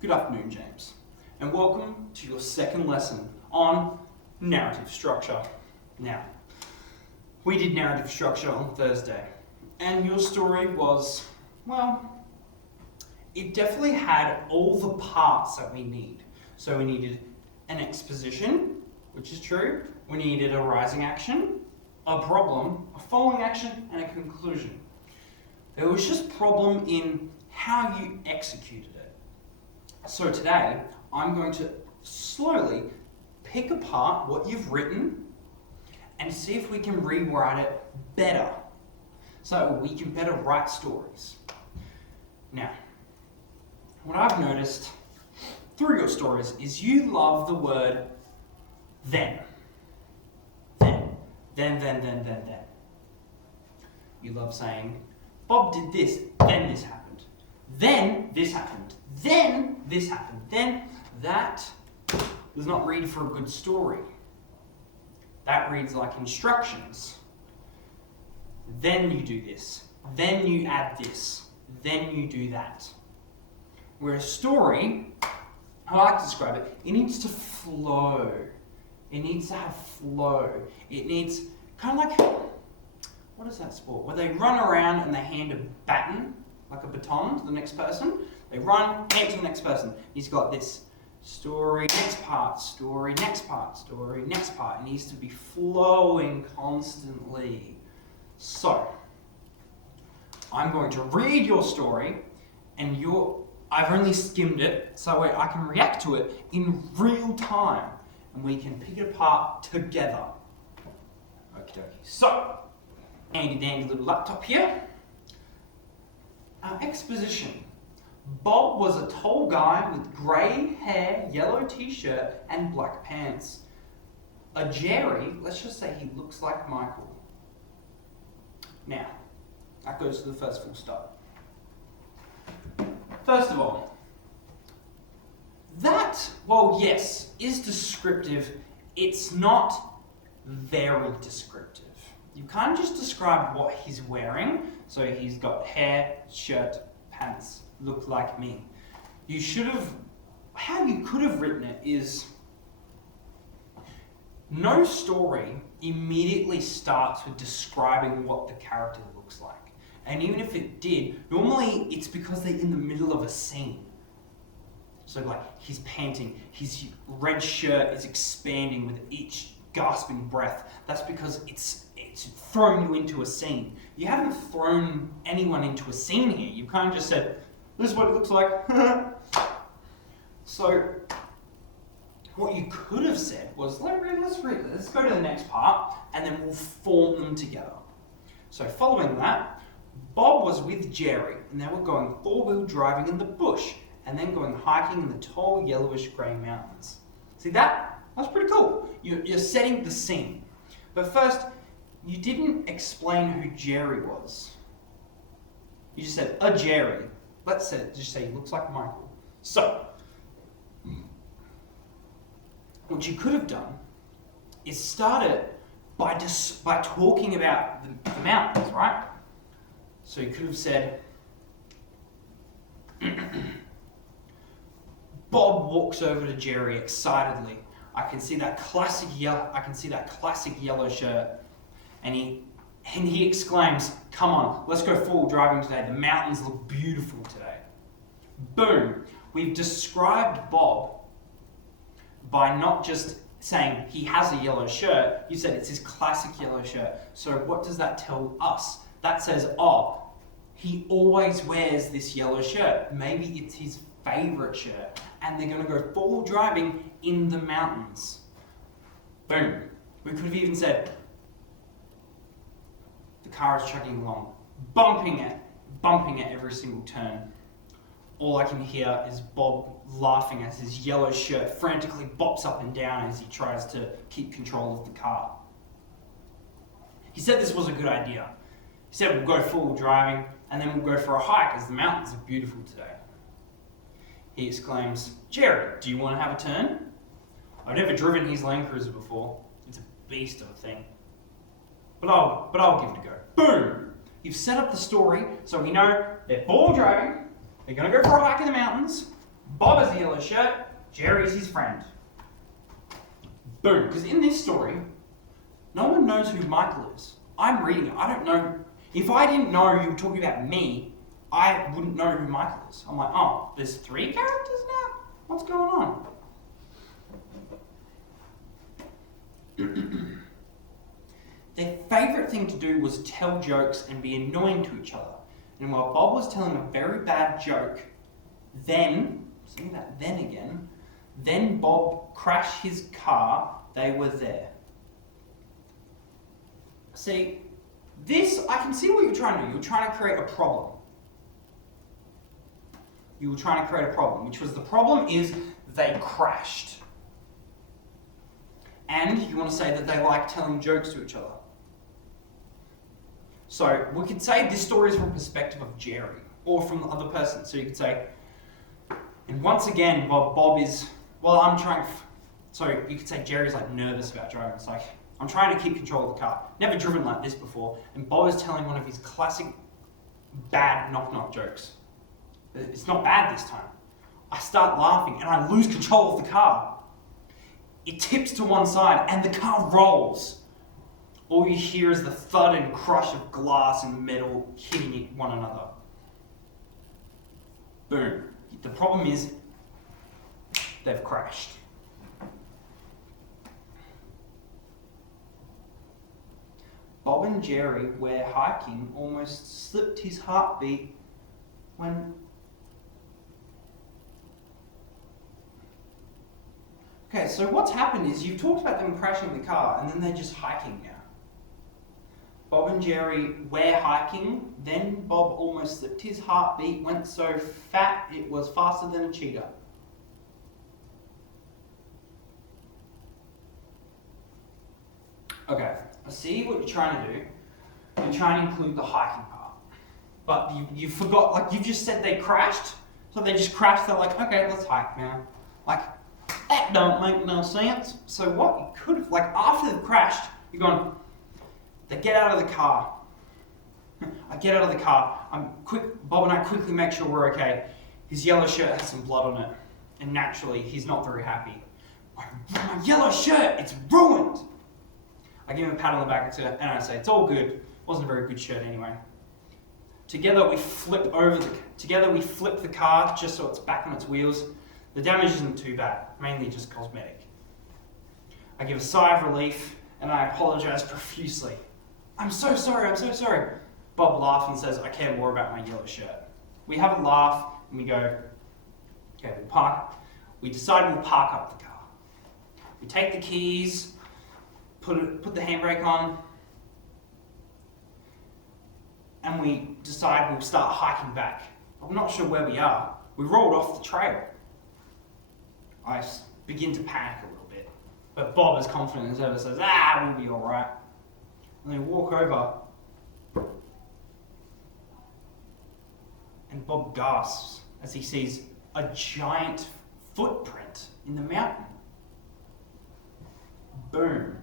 Good afternoon, James, and welcome to your second lesson on narrative structure. Now, we did narrative structure on Thursday, and your story was, well, it definitely had all the parts that we need. So we needed an exposition, which is true. We needed a rising action, a problem, a following action, and a conclusion. There was just problem in how you executed it. So today, I'm going to slowly pick apart what you've written and see if we can rewrite it better so we can better write stories. Now, what I've noticed through your stories is you love the word then. Then. You love saying, Bob did this, then this happened. Then this happened. Then this happened. Then that does not read for a good story. That reads like instructions. Then you do this. Then you add this. Then you do that. Where a story, I like to describe it, it needs to flow. It needs to have flow. It needs, kind of like, what is that sport? Where they run around and they hand a baton, like a baton, to the next person. They run, hand it to the next person. He's got this story, next part, story, next part, story, next part. It needs to be flowing constantly. So, I'm going to read your story, and I've only skimmed it, so I can react to it in real time, and we can pick it apart together. Okie dokie. So, handy dandy little laptop here. Exposition. Bob was a tall guy with grey hair, yellow t-shirt, and black pants. A Jerry, let's just say he looks like Michael. Now, that goes to the first full stop. First of all, that, well, yes, is descriptive. It's not very descriptive. You can't just describe what he's wearing. So he's got hair, shirt, pants, look like me. How you could have written it is, no story immediately starts with describing what the character looks like. And even if it did, normally it's because they're in the middle of a scene. So like, he's panting, his red shirt is expanding with each gasping breath. That's because it's thrown you into a scene. You haven't thrown anyone into a scene here. You kind of just said, this is what it looks like. So, what you could have said was, let's go to the next part, and then we'll form them together. So following that, Bob was with Jerry, and they were going four-wheel driving in the bush, and then going hiking in the tall yellowish grey mountains. See that? That's pretty cool. You're setting the scene. But first, you didn't explain who Jerry was. You just said, a Jerry. Just say he looks like Michael. So, what you could have done is start it by talking about the mountains, right? So you could have said, Bob walks over to Jerry excitedly. I can see that classic yellow shirt, and he exclaims, "Come on, let's go full driving today. The mountains look beautiful today." Boom! We've described Bob by not just saying he has a yellow shirt. You said it's his classic yellow shirt. So what does that tell us? That says, oh, he always wears this yellow shirt. Maybe it's his favorite shirt, and they're going to go full driving in the mountains. Boom. We could have even said, the car is chugging along, bumping at every single turn. All I can hear is Bob laughing as his yellow shirt frantically bops up and down as he tries to keep control of the car. He said this was a good idea. He said we'll go full driving, and then we'll go for a hike as the mountains are beautiful today. He exclaims, Jerry, do you want to have a turn? I've never driven his Land Cruiser before. It's a beast of a thing. But I'll give it a go. Boom! You've set up the story so we know they're full driving, they're going to go for a hike in the mountains. Bob has a yellow shirt, Jerry's his friend. Boom. Because in this story, no one knows who Michael is. I'm reading it. I don't know. If I didn't know you were talking about me, I wouldn't know who Michael is. I'm like, oh, there's 3 characters now? What's going on? Their favourite thing to do was tell jokes and be annoying to each other. And while Bob was telling a very bad joke, then, see that then again, then Bob crashed his car, they were there. See, this, I can see what you're trying to do. You're trying to create a problem. You were trying to create a problem, which was the problem is they crashed. And you want to say that they like telling jokes to each other. So we could say this story is from the perspective of Jerry, or from the other person. So you could say, and once again, while Bob is, well, I'm trying, so you could say Jerry's like nervous about driving. It's like, I'm trying to keep control of the car. Never driven like this before. And Bob is telling one of his classic bad knock-knock jokes. It's not bad this time. I start laughing and I lose control of the car. It tips to one side and the car rolls. All you hear is the thud and crush of glass and metal hitting one another. Boom. The problem is, they've crashed. Bob and Jerry were hiking, almost slipped his heartbeat when... Okay, so what's happened is you've talked about them crashing the car and then they're just hiking now. Bob and Jerry were hiking, then Bob almost slipped his heartbeat, went so fat it was faster than a cheetah. Okay, I see what you're trying to do. You're trying to include the hiking part. But you forgot, like you've just said they crashed, so they just crashed, they're like, okay, let's hike now. Like, that don't make no sense. So what you could have, like after they've crashed, you're going, they get out of the car. I get out of the car. Bob and I quickly make sure we're okay. His yellow shirt has some blood on it. And naturally, he's not very happy. My yellow shirt, it's ruined. I give him a pat on the back and I say, it's all good. Wasn't a very good shirt anyway. Together we flip the car just so it's back on its wheels. The damage isn't too bad, mainly just cosmetic. I give a sigh of relief and I apologize profusely. I'm so sorry. Bob laughs and says, I care more about my yellow shirt. We have a laugh and we go, okay, we decide we'll park up the car. We take the keys, put the handbrake on, and we decide we'll start hiking back. I'm not sure where we are. We rolled off the trail. I begin to panic a little bit, but Bob, as confident as ever, says, we'll be all right. And they walk over, and Bob gasps as he sees a giant footprint in the mountain. Boom.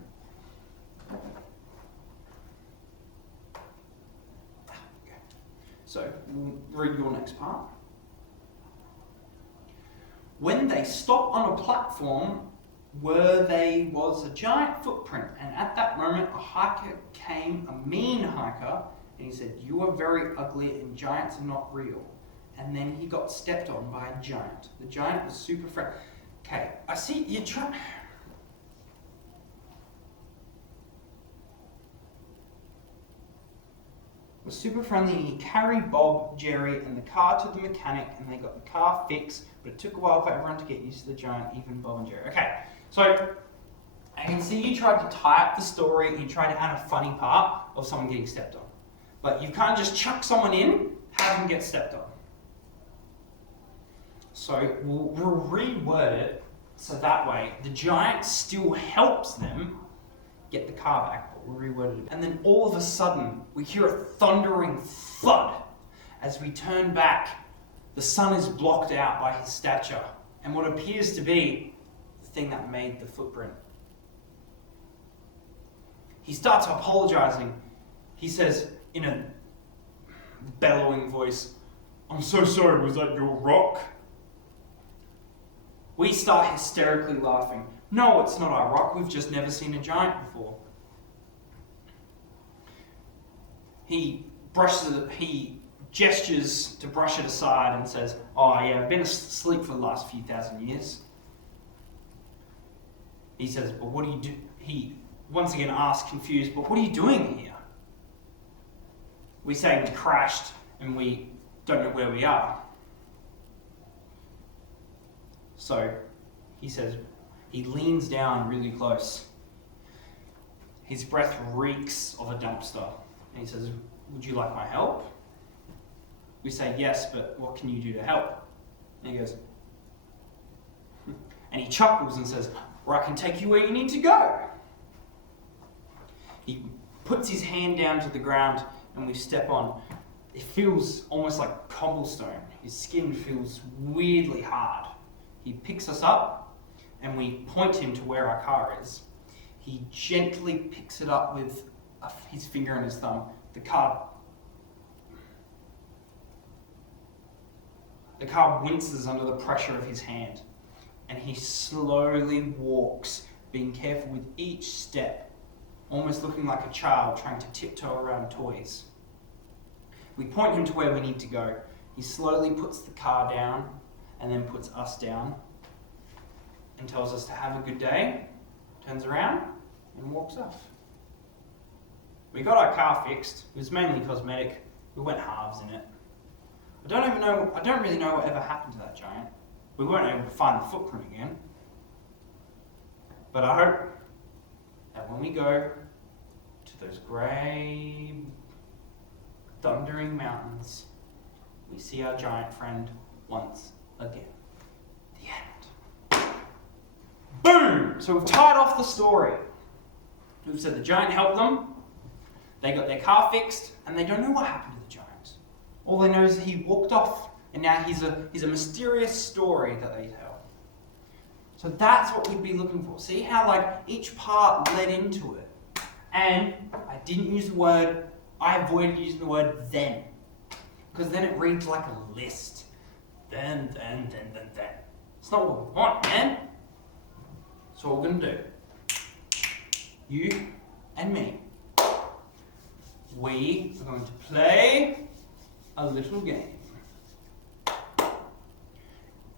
So, we'll read your next part. When they stopped on a platform where there was a giant footprint, and at that moment a hiker came, a mean hiker, and he said, "You are very ugly and giants are not real." And then he got stepped on by a giant. The giant was super friendly. Okay, I see you're trying... was super friendly and he carried Bob, Jerry and the car to the mechanic and they got the car fixed, but it took a while for everyone to get used to the giant, even Bob and Jerry. Okay, so I can see you tried to tie up the story, you tried to add a funny part of someone getting stepped on. But you can't just chuck someone in, have them get stepped on. So we'll reword it so that way the giant still helps them get the car back. Reworded it. And then all of a sudden, we hear a thundering thud. As we turn back, the sun is blocked out by his stature and what appears to be the thing that made the footprint. He starts apologizing. He says in a bellowing voice, "I'm so sorry, was that your rock?" start hysterically laughing. No, it's not our rock. We've just never seen a giant before. He gestures to brush it aside and says, "Oh yeah, I've been asleep for the last few thousand years." He says, "But what do you do?" He once again asks, confused, "But what are you doing here?" We say we crashed and we don't know where we are. So he says, he leans down really close. His breath reeks of a dumpster. And he says, "Would you like my help?" We say, "Yes, but what can you do to help?" And he goes, and he chuckles and says, "Or I can take you where you need to go." He puts his hand down to the ground and we step on. It feels almost like cobblestone. His skin feels weirdly hard. He picks us up and we point him to where our car is. He gently picks it up with his finger and his thumb. The car winces under the pressure of his hand, and he slowly walks, being careful with each step, almost looking like a child trying to tiptoe around toys. We point him to where we need to go. He slowly puts the car down and then puts us down and tells us to have a good day, turns around and walks off. We got our car fixed. It was mainly cosmetic. We went halves in it. I don't really know what ever happened to that giant. We weren't able to find the footprint again. But I hope that when we go to those grey, thundering mountains, we see our giant friend once again. The end. Boom! So we've tied off the story. We've said the giant helped them, they got their car fixed, and they don't know what happened to the giant. All they know is he walked off, and now he's a mysterious story that they tell. So that's what we'd be looking for. See how each part led into it. And I didn't use the word, I avoided using the word then. Because then it reads like a list. Then. It's not what we want, man. So what we're going to do, you and me, we are going to play a little game.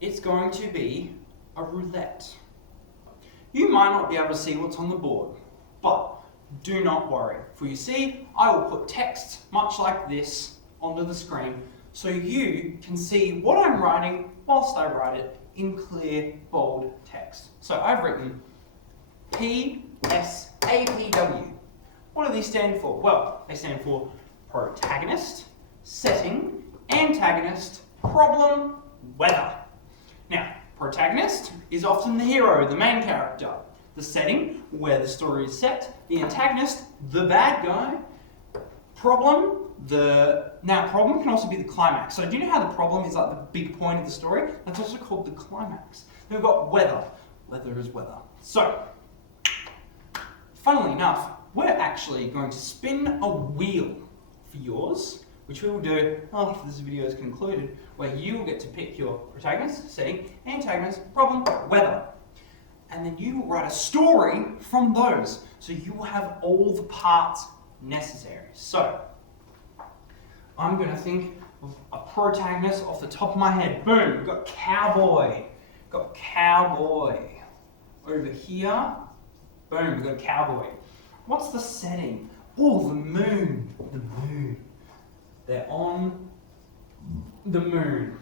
It's going to be a roulette. You might not be able to see what's on the board, but do not worry. For you see, I will put text much like this onto the screen so you can see what I'm writing whilst I write it in clear, bold text. So I've written PSAPW. What do these stand for? Well, they stand for protagonist, setting, antagonist, problem, weather. Now, protagonist is often the hero, the main character. The setting, where the story is set. The antagonist, the bad guy. Problem, problem can also be the climax. So do you know how the problem is like the big point of the story? That's also called the climax. Then we've got weather. Weather is weather. So, funnily enough, we're actually going to spin a wheel for yours, which we will do after this video is concluded, where you will get to pick your protagonist, setting, antagonist, problem, weather. And then you will write a story from those. So you will have all the parts necessary. So, I'm going to think of a protagonist off the top of my head. Boom, we've got cowboy. Got cowboy. Over here, boom, we've got cowboy. What's the setting? Oh, the moon. The moon. They're on the moon.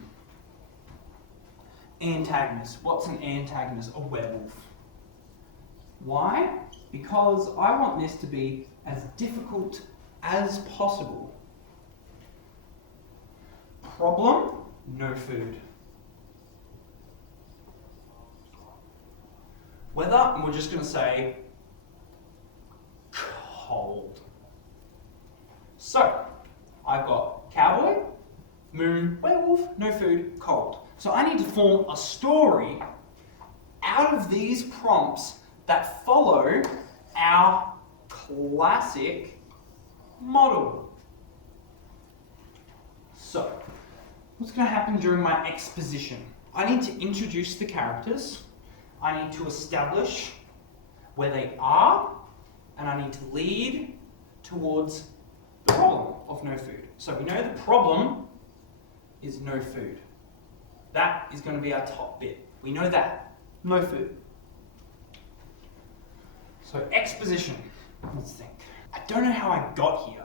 Antagonist. What's an antagonist? A werewolf. Why? Because I want this to be as difficult as possible. Problem? No food. Weather? And we're just going to say cold. So, I've got cowboy, moon, werewolf, no food, cold. So I need to form a story out of these prompts that follow our classic model. So, what's going to happen during my exposition? I need to introduce the characters, I need to establish where they are, and I need to lead towards the problem of no food. So we know the problem is no food. That is going to be our top bit. We know that. No food. So exposition. Let's think. I don't know how I got here.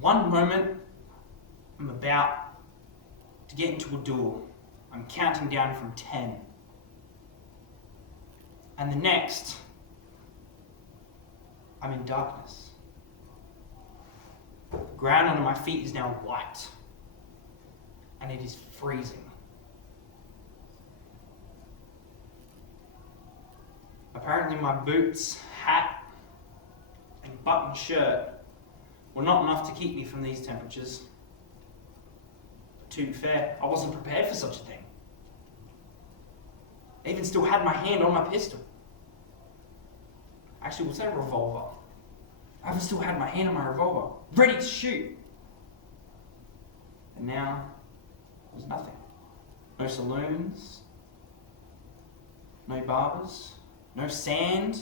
One moment, I'm about to get into a duel. I'm counting down from 10. And the next, I'm in darkness. The ground under my feet is now white. And it is freezing. Apparently my boots, hat, and button shirt were not enough to keep me from these temperatures. But to be fair, I wasn't prepared for such a thing. I even still had my hand on my pistol. Actually, what's that, revolver? I even still had my hand on my revolver, ready to shoot. And now, there's nothing. No saloons, no barbers, no sand,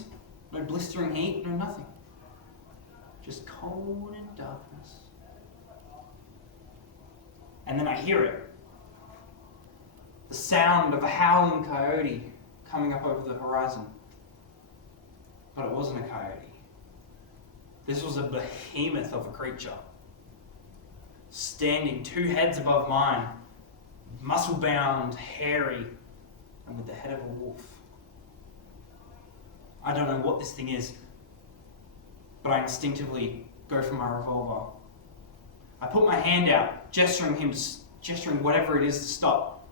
no blistering heat, no nothing. Just cold and darkness. And then I hear it. The sound of a howling coyote coming up over the horizon. But it wasn't a coyote. This was a behemoth of a creature. Standing 2 heads above mine, muscle-bound, hairy, and with the head of a wolf. I don't know what this thing is, but I instinctively go for my revolver. I put my hand out, gesturing whatever it is to stop.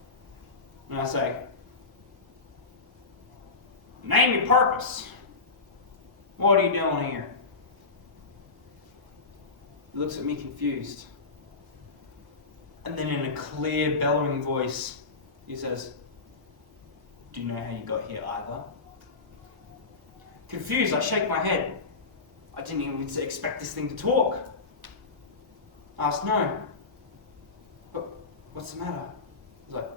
And I say, "Name your purpose. What are you doing here?" He looks at me confused. And then in a clear, bellowing voice, he says, "Do you know how you got here either?" Confused, I shake my head. I didn't even expect this thing to talk. I asked, "No. But what's the matter?" He's like,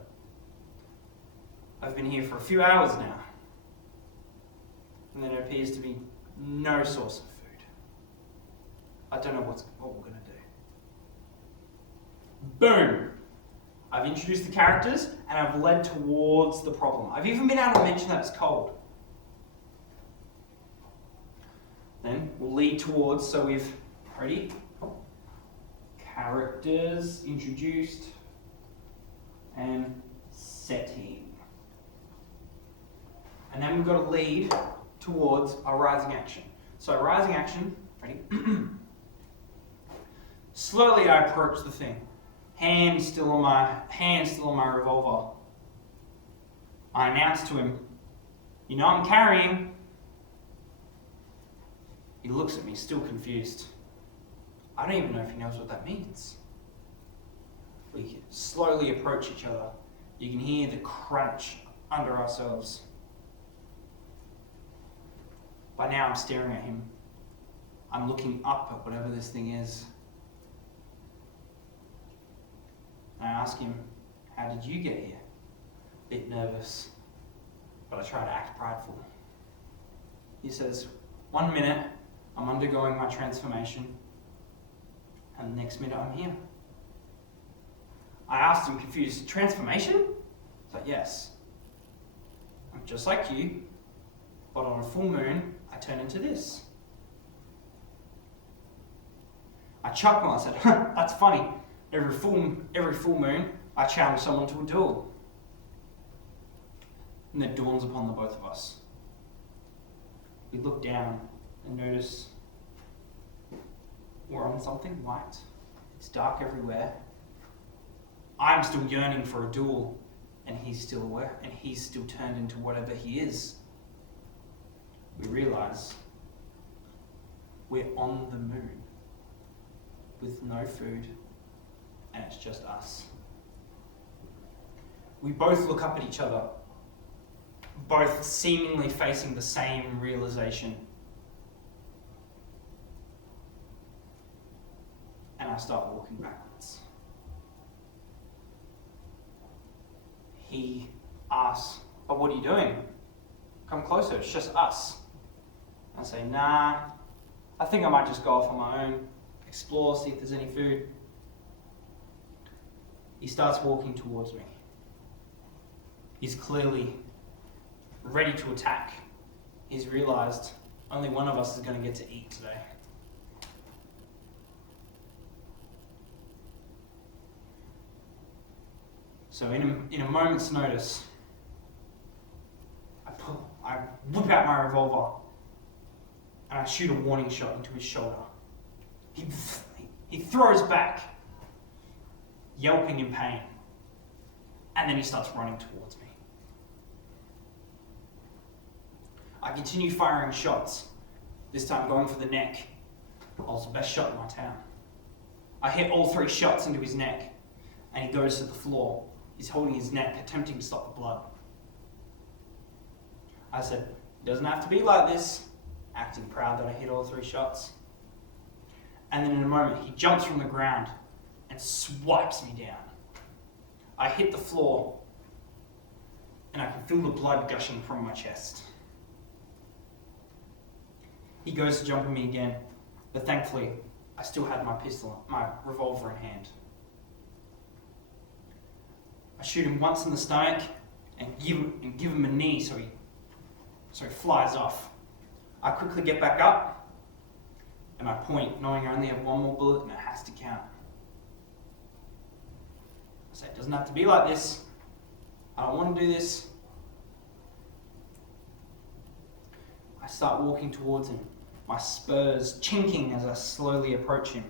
"I've been here for a few hours now. And there appears to be no source of food. I don't know what we're going to do." Boom! I've introduced the characters and I've led towards the problem. I've even been able to mention that it's cold. Then we'll lead towards, so we've already characters introduced and setting. And then we've got to lead towards our rising action. So rising action, ready? Slowly I approach the thing. Hand still on my revolver. I announce to him, "You know I'm carrying." He looks at me, still confused. I don't even know if he knows what that means. We slowly approach each other. You can hear the crunch under ourselves. By now I'm staring at him. I'm looking up at whatever this thing is. And I ask him, "How did you get here?" Bit nervous, but I try to act prideful. He says, "1 minute, I'm undergoing my transformation, and the next minute I'm here." I asked him confused, "Transformation?" He's like, "Yes. I'm just like you, but on a full moon, I turn into this." I chuckle and I said, "That's funny. Every full moon, I challenge someone to a duel." And it dawns upon the both of us. We look down and notice we're on something white. It's dark everywhere. I'm still yearning for a duel, and he's still aware, and he's still turned into whatever he is. We realize we're on the moon with no food, and it's just us. We both look up at each other, both seemingly facing the same realization. And I start walking backwards. He asks, "But what are you doing? Come closer, it's just us." I say, "Nah, I think I might just go off on my own, explore, see if there's any food." He starts walking towards me. He's clearly ready to attack. He's realized only one of us is going to get to eat today. So in a moment's notice, I whip out my revolver and I shoot a warning shot into his shoulder. He throws back, yelping in pain, and then he starts running towards me. I continue firing shots, this time going for the neck. I was the best shot in my town. I hit all 3 shots into his neck, and he goes to the floor. He's holding his neck, attempting to stop the blood. I said, "It doesn't have to be like this," acting proud that I hit all 3 shots. And then in a moment, he jumps from the ground and swipes me down. I hit the floor, and I can feel the blood gushing from my chest. He goes to jump at me again, but thankfully, I still had my revolver in hand. I shoot him once in the stomach and give him a knee so he flies off. I quickly get back up and I point, knowing I only have 1 more bullet and it has to count. I say, "It doesn't have to be like this. I don't want to do this." I start walking towards him, my spurs chinking as I slowly approach him,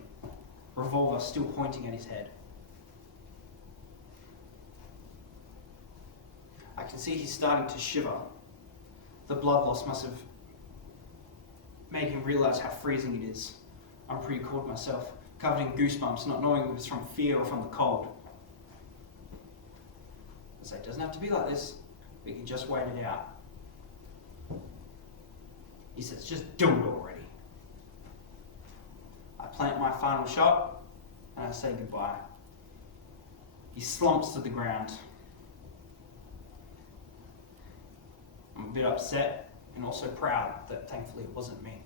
revolver still pointing at his head. I can see he's starting to shiver. The blood loss must have made him realize how freezing it is. I'm pretty cold myself, covered in goosebumps, not knowing if it's from fear or from the cold. I say, "It doesn't have to be like this. We can just wait it out." He says, "Just do it already." I plant my final shot and I say goodbye. He slumps to the ground. I'm a bit upset and also proud that thankfully it wasn't me.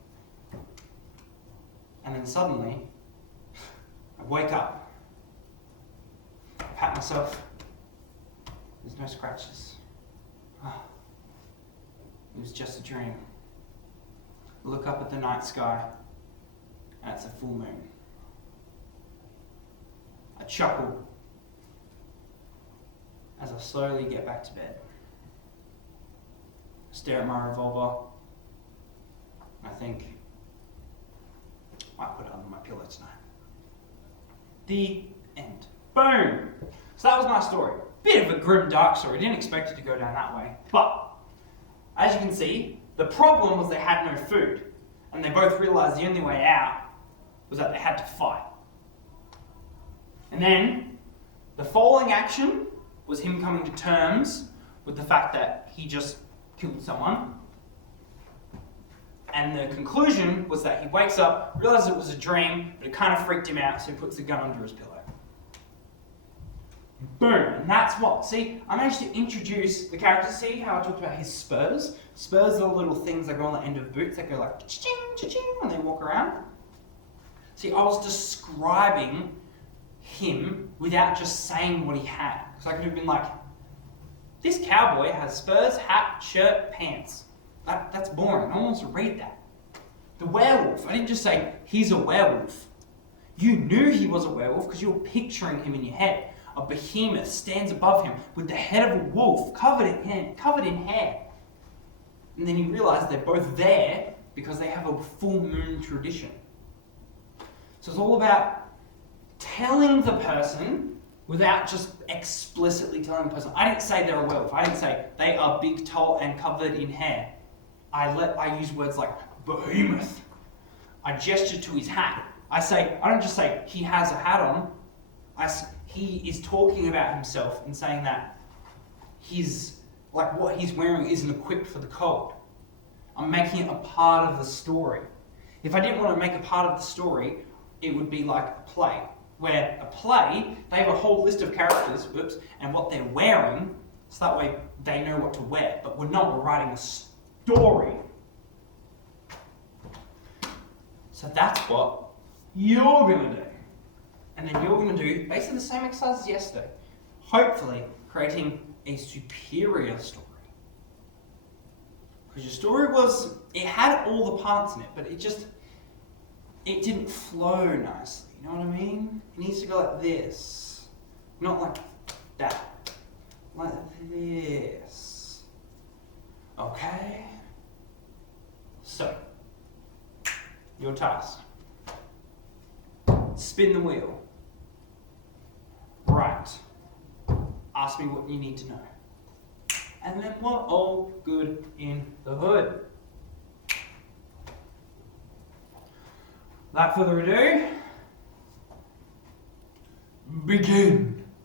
And then suddenly, I wake up. I pat myself. There's no scratches. It was just a dream. I look up at the night sky and it's a full moon. I chuckle as I slowly get back to bed. Stare at my revolver, and I think I might put it under my pillow tonight. The end. Boom! So that was my story. Bit of a grim, dark story. Didn't expect it to go down that way. But, as you can see, the problem was they had no food. And they both realised the only way out was that they had to fight. And then, the following action was him coming to terms with the fact that he just killed someone. And the conclusion was that he wakes up, realizes it was a dream, but it kind of freaked him out, so he puts the gun under his pillow. Boom, and that's what. See, I managed to introduce the characters. See how I talked about his spurs? Spurs are the little things that go on the end of boots that go like cha-ching, cha-ching when they walk around. See, I was describing him without just saying what he had. So I could have been like, this cowboy has spurs, hat, shirt, pants. That's boring. No one wants to read that. The werewolf. I didn't just say, he's a werewolf. You knew he was a werewolf because you were picturing him in your head. A behemoth stands above him with the head of a wolf covered in hair. And then you realise they're both there because they have a full moon tradition. So it's all about telling the person without just explicitly telling the person. I didn't say they're a werewolf. I didn't say they are big, tall, and covered in hair. I use words like behemoth. I gesture to his hat. I don't just say he has a hat on. He is talking about himself and saying that what he's wearing isn't equipped for the cold. I'm making it a part of the story. If I didn't want to make a part of the story, it would be like a play. Where a play, they have a whole list of characters, and what they're wearing So that way they know what to wear. But we're not, we're writing a story. So that's what you're going to do. And then you're going to do basically the same exercise as yesterday. Hopefully creating a superior story. Because your story was, it had all the parts in it, but it didn't flow nicely. You know what I mean? It needs to go like this. Not like that. Like this. Okay? So, your task. Spin the wheel. Right. Ask me what you need to know. And then we're all good in the hood. Without further ado, begin.